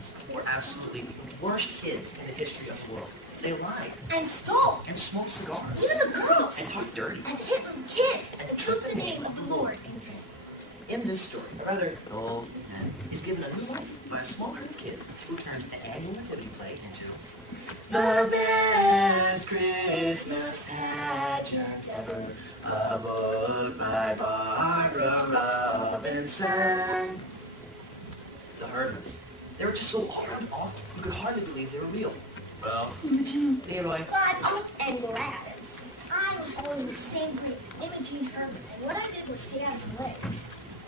herdmans were absolutely the worst kids in the history of the world. They lied. And stole. And smoked cigars. Even the girls. And talked dirty. And hit little kids. And took the name of the Lord. In this story, a rather dull man is given a new life by a small group of kids who turned an annual nativity play into the best Christmas pageant ever, a book by Barbara Robinson. The Herdmans. They were just so hard and awful, you could hardly believe they were real. Well, Imogen, Leroy. But and Gladys. I was all in the same group, Imogen Herdman, and what I did was stay out of the way.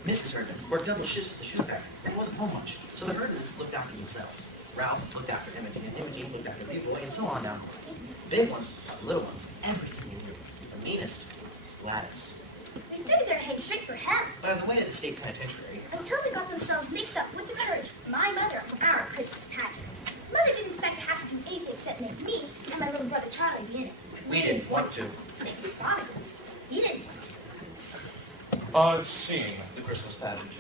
Mrs. Herdman worked double shifts at the shoe factory and wasn't home much, so the Herdmans looked after themselves. Ralph looked after Imogen, and Imogen looked after Leroy, and so on down the line. Big ones, little ones, everything in here. The meanest was Gladys. They figured they'd hang strict for hell. But on the way to the state penitentiary, until they got themselves mixed up with the church, my mother, for our Christmas pageant. Mother didn't expect to have to do anything except make me and my little brother Charlie be in it. we didn't want to. Father was. He didn't want to. I've seen the Christmas pageant.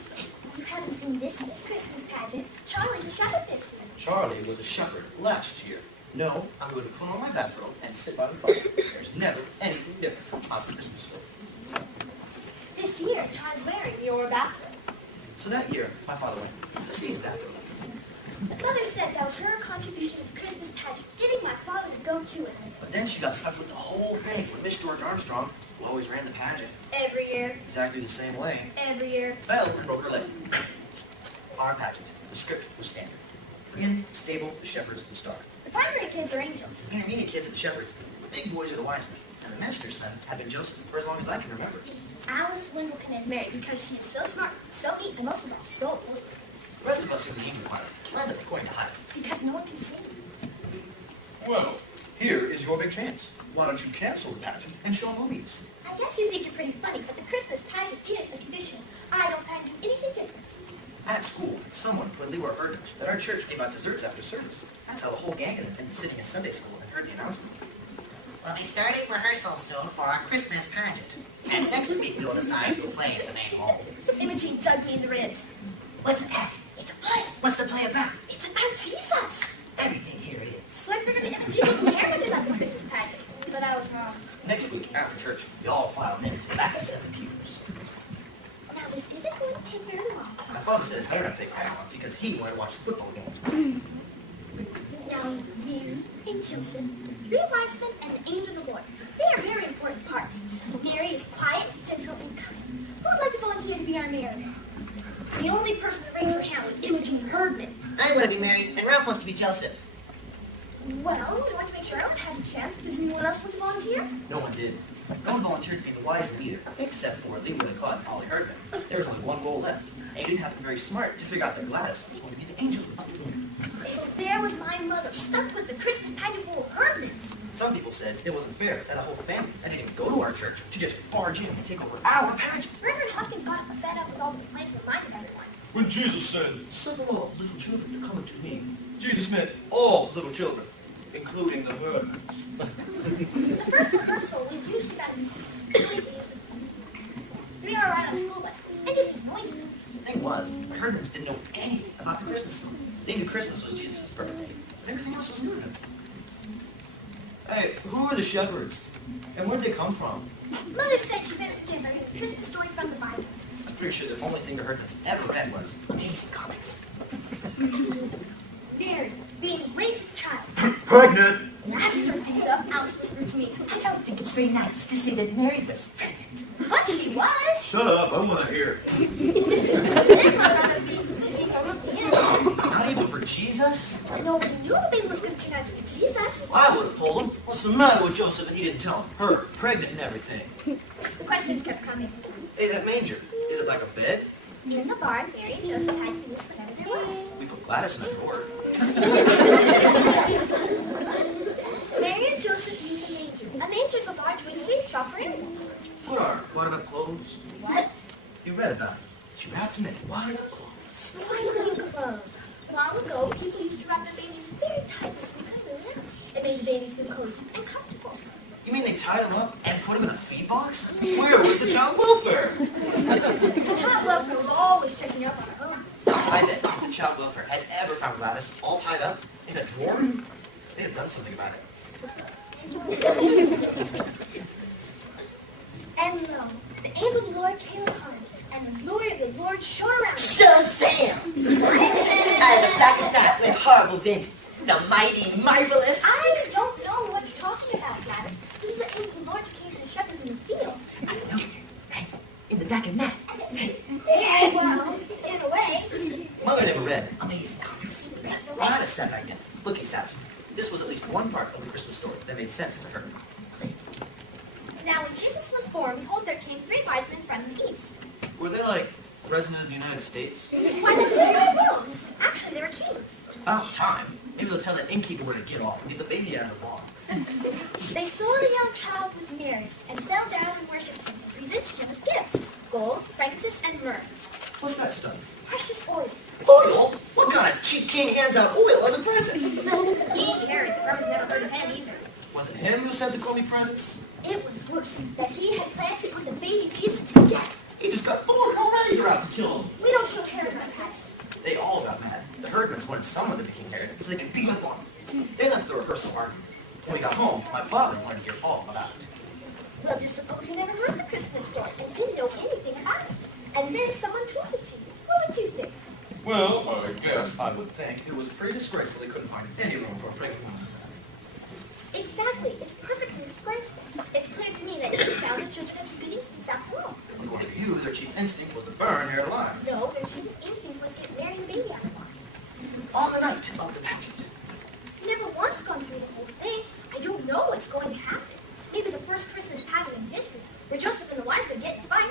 You haven't seen this year's Christmas pageant. Charlie's a shepherd this year. Charlie was a shepherd last year. No, I'm going to put on my bathrobe and sit by the fire. There's never anything different about the Christmas story. This year, Charlie's wearing your bathrobe. So that year, my father went to see his bathrobe. Mother said that was her contribution to the Christmas pageant, getting my father to go to it. But then she got stuck with the whole thing with Miss George Armstrong, who always ran the pageant. Every year. Exactly the same way. Every year. Fell and broke her leg. Our pageant, the script was standard. In, stable, the shepherds, the star. The primary kids are angels. The intermediate kids are the shepherds. The big boys are the wise men. And the minister's son had been Joseph for as long as I can remember. Alice Wimbledon is married because she is so smart, so neat, and most of all, so holy. The rest of us in the evening choir wound up going to hide. Because no one can sing. Well, here is your big chance. Why don't you cancel the pageant and show movies? I guess you think you're pretty funny, but the Christmas pageant is a tradition. I don't plan to do anything different. At school, someone put Leroy heard that our church gave out desserts after service. That's how the whole gang had been sitting in Sunday school and heard the announcement. We'll be starting rehearsal soon for our Christmas pageant. And next week we'll decide who plays the main role. Imogen dug me in the ribs. What's a pageant? It's a play. What's the play about? It's about Jesus. Everything here is. So I figured Imogen didn't care much about the Christmas pageant. But I was wrong. Next week, after church, we all filed in to the back 7 pews. Now this isn't going to take very long. My father said it better not take that long because he wanted to watch the football game. Now Mary and Joseph, the 3 wise men, and the angel of the Lord. They are very important parts. Mary is quiet, gentle, and kind. Who would like to volunteer to be our Mary? The only person that raised her hand was Imogen Herdman. I want to be married, and Ralph wants to be Joseph. Well, we want to make sure Evelyn has a chance. Does anyone else want to volunteer? No one did. No one volunteered to be the wise leader, except for Leroy and Claude and Polly Herdman. There was only one role left, and you didn't have to be very smart to figure out that Gladys was going to be the angel of the moon. So there was my mother, stuck with the Christmas pageant full of Herdmans. Some people said it wasn't fair that a whole family that didn't even go to our church to just barge in and take over our pageant. Reverend Hopkins got fed up with all the complaints and reminded everyone. When Jesus said, Suffer all little children to come unto me, Jesus meant all little children, including the Herdmans. The first rehearsal was usually about as noisy as the 3-hour ride on a school bus, and just as noisy. The thing was, the Herdmans didn't know anything about the Christmas song. They knew Christmas was Jesus' birthday, but everything else was new to them. Hey, who are the shepherds? And where'd they come from? Mother said she better begin by reading a Christmas story from the Bible. I'm pretty sure the only thing the Herdmans ever read was Amazing Comics. Mary, being raped with child. Pregnant! That stirred things up, Alice whispered to me. I don't think it's very nice to say that Mary was pregnant. But she was. Shut up, I want to hear. Then my brother beat me. Not even for Jesus? Nobody knew the baby was going to turn out to be Jesus. I would have told him. What's the matter with Joseph and he didn't tell him? Her, pregnant and everything. The questions kept coming. Hey, that manger, is it like a bed? In the barn, Mary and Joseph had to use whatever there was. We put Gladys in a drawer. Mary and Joseph used a manger. A manger is a large wooden feeding trough for animals. What about clothes? What? You read about it. She wrapped him in wadded up clothes. Swaddling clothes. Long ago, people used to wrap their babies very tightly so they couldn't move. It made the babies feel cozy and comfortable. You mean they tied him up and put him in a feed box? Where was the child welfare? The child welfare was always checking up on her own. I bet if the child child welfare had ever found Gladys all tied up in a drawer, they'd have done something about it. And lo, the angel of the Lord came upon him, and the glory of the Lord shone around him. Shazam! And the black and night with horrible vengeance. The mighty, marvelous. I don't know what you're talking about, Gladys. This is the angel of the Lord who came to the shepherds in the field. I know. Hey, in the black and night. Yeah, well, in a way. Mother never read amazing comics. Well, I had a set back then. Look, Sass. This was at least one part of the Christmas story that made sense to her. Now, when Jesus was born, behold, there came 3 wise men from the east. Were they like President of the United States? Why, that's very those. Actually, they were kings. About time. Maybe they'll tell that innkeeper where to get off and get the baby out of the barn. They saw the young child with Mary and fell down and worshipped him, and presented him with gifts, gold, frankincense, and myrrh, What's that stuff? precious oil. Oil? What kind of cheap king hands out oil as a present? He and Herod, Herman's never heard of him either. Was it him who sent the crummy presents? It was worse that he had planned to put the baby Jesus to death. He just got bored already. You're out to kill him. We don't show Herod on Pageant. They all got mad. The herdmans wanted someone to be King Herod so they could beat up on him. They left the rehearsal arguing. When we got home, my father wanted to hear all about it. Well, just suppose you never heard the Christmas story and didn't know anything about it. And then someone told it to you. What would you think? Well, I guess I would think it was pretty disgraceful they couldn't find any room for a pregnant woman. Exactly. It's perfectly disgraceful. It's clear to me that deep down the children have some good instincts after all. According to you, their chief instinct was to burn Herod alive. No, their chief instinct was to get Mary and the baby out of line. On the night of the pageant. Never once gone through the whole thing. I don't know what's going to happen. Maybe the first Christmas pageant in history, where Joseph and the wise men get in a fight,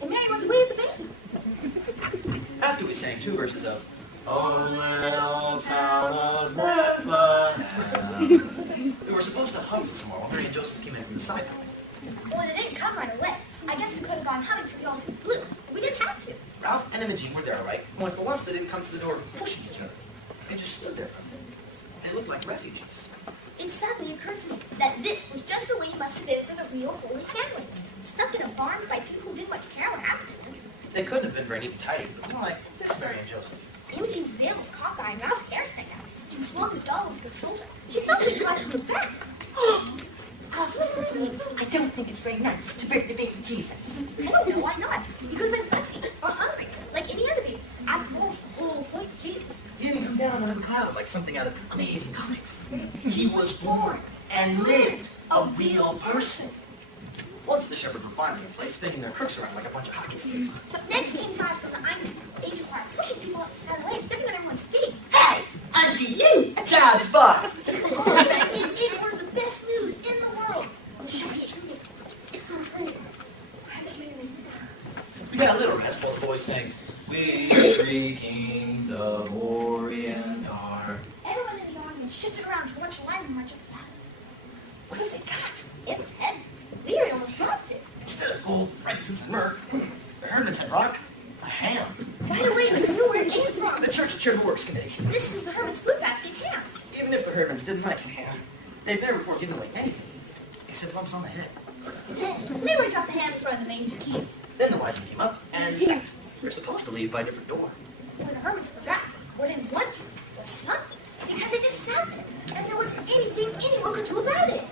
and Mary runs away with the baby. After we sang 2 verses of "Oh, little town of Bethlehem," we were supposed to hug some more while Mary and Joseph came in from the side door. Well, they didn't come right away. I guess we could have gone humming to the altar blue, but we didn't have to. Ralph and Imogene were there, all right? Only for once they didn't come to the door pushing each other. They just stood there for a minute. They looked like refugees. It suddenly occurred to me that this was just the way it must have been for the real Holy Family. Stuck in a barn by people who didn't much care what happened to them. They couldn't have been very neat and tidy, but more like this Mary and Joseph. Imogene's veil was cockeyed and Ralph's hair stuck out. She was slung a doll over her shoulder. She felt like twice from the back. Alice whispered to me, I don't think it's very nice to break the baby Jesus. I don't know why not. He could have been fussy or hungry, like any other baby. After all, it's the whole point of Jesus. He didn't come down out of a cloud like something out of amazing comics. He was born and lived, a real person. Once the shepherds were finally in place, spinning their crooks around like a bunch of hockey sticks. But next came signs from the angel choir, pushing people out of the way and stepping on everyone's feet. Hey, unto you a child is born. It were the best news in the world. The shepherds shouted, "It's on fire. Perhaps Mary." We got a little rest while the boys sang, "We 3 kings of Orient are." Everyone in the audience shifted around to watch the wise men march up the path. What have they got? It was heavy. Leary almost dropped it. Instead of gold, frankincense, and myrrh, the herdmans had brought a ham. Right away, they knew where it came from. The Church Charitable Works Committee. This was the hermit's food basket ham. Even if the herdmans didn't like the ham, they'd never before given away anything, except bumps on the head. Leary dropped the ham in front of the manger. Then the wise men came up and sat. They're supposed to leave by a different door. When the hermits forgot, or didn't want to, or something, because they just sat there, and there wasn't anything anyone could do about it.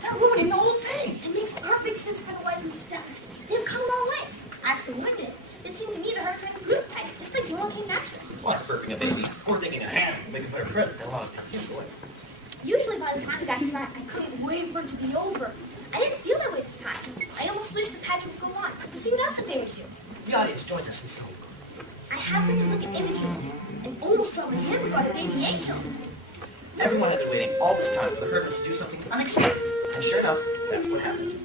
They're ruining the whole thing. It makes perfect sense for the wise men to step us. They've come a long way. As for one minute, it seemed to me the hermits had improved type, just like Joel came naturally. Like burping a baby, or thinking a ham would make a better present than a lot of perfume oil. Usually by the time we got to that, I couldn't wait for it to be over. I didn't feel that way this time. I almost wished the pageant would go on, to see what else that they would do. The audience joins us in song. I happened to look at Imogen and almost dropped my hand about a baby angel. Everyone had been waiting all this time for the herdmans to do something unexpected. And sure enough, that's what happened.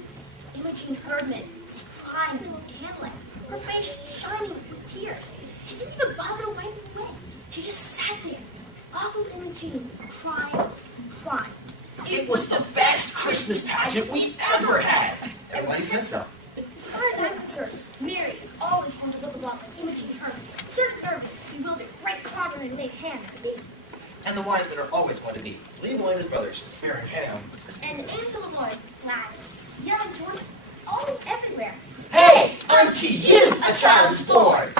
Imogen Herdman was crying in the candlelight, her face shining with tears. She didn't even bother to wipe it away. She just sat there, awful Imogen, crying, crying. It was the best Christmas pageant we ever had. Everybody said so. As far as I'm concerned, Mary is always going to look a lot like Imogen Herdman. Sort of nervous, bewildered, right clobbering and laid hand on the baby. And the wise men are always going to be Leroy and his brothers, bearing ham. And the angel of the Lord, Gladys, young Joseph, always everywhere. Hey, unto you a child is born.